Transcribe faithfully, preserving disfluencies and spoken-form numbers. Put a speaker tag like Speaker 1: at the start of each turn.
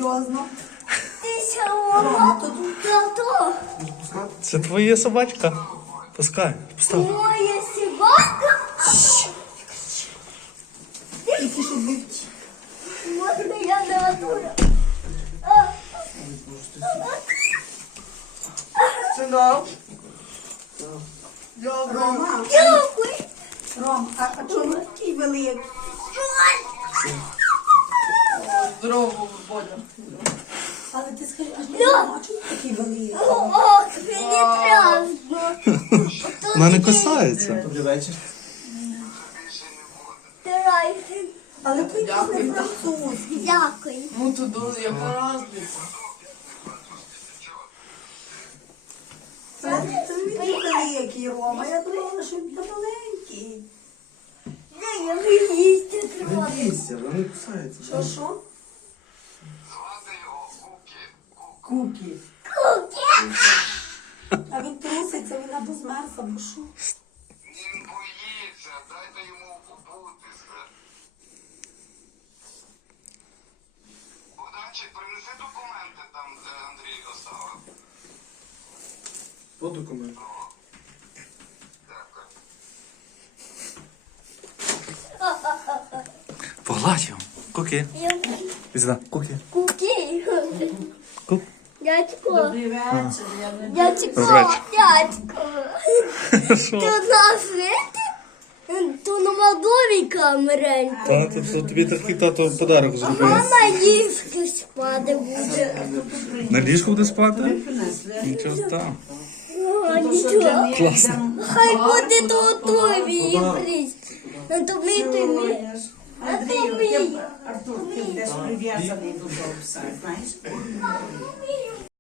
Speaker 1: серйозно.
Speaker 2: Ти сьогодні тут тато.
Speaker 3: Це твоя собачка. Пускай, постав.
Speaker 2: Моя собака.
Speaker 1: Тільки щоб вивчити.
Speaker 2: Вот моя натура.
Speaker 4: Синок.
Speaker 1: Рома,
Speaker 2: Дякую.
Speaker 1: Ром, а, а чому такий великий?
Speaker 4: Здорово, Бодя.
Speaker 1: Але ти скажи, а чому а чому такий великий?
Speaker 2: Ох, мені страшно.
Speaker 3: Вона не кусається.
Speaker 5: Добрий вечір.
Speaker 2: Старайся.
Speaker 1: Але ти якийсь не французький.
Speaker 2: Дякую.
Speaker 4: Ну то дуже яка разниця.
Speaker 1: Це, це він великий, Рома. Я думала, що він маленький.
Speaker 2: Не, я вже їсти
Speaker 5: Не
Speaker 2: треба.
Speaker 5: бійся, вона не кусається.
Speaker 1: Що, що? Кукі.
Speaker 2: Куки.
Speaker 1: А він труситься, він або змерз, або що?
Speaker 6: Він боїться, дайте йому побутися. Богданчик, принеси документи там, де Андрій оставив.
Speaker 5: По документу.
Speaker 6: Дякую.
Speaker 3: Погладь його. Куки. Візда. Куки.
Speaker 2: Куки.
Speaker 3: Кук.
Speaker 2: Дядько.
Speaker 4: Добрий вечір. Я не
Speaker 2: Дядько.
Speaker 3: Добрий.
Speaker 2: Дядько.
Speaker 3: Що?
Speaker 2: Ти нас видиш? То нема доміка меренька.
Speaker 3: Та, то, то тобі такий тато подарок зробив.
Speaker 2: Мама їсти спати буде.
Speaker 3: На ліжку буде спати?
Speaker 4: принесли.
Speaker 3: Нічого там.
Speaker 2: О, нічого.
Speaker 3: Класно.
Speaker 2: Хай буде то тобі їсть. Ну то ми ти ми. А то
Speaker 1: Андрію,
Speaker 2: ми.
Speaker 1: ти, Артур, ти будеш прив'язаний до бокса, знаєш?
Speaker 2: Ми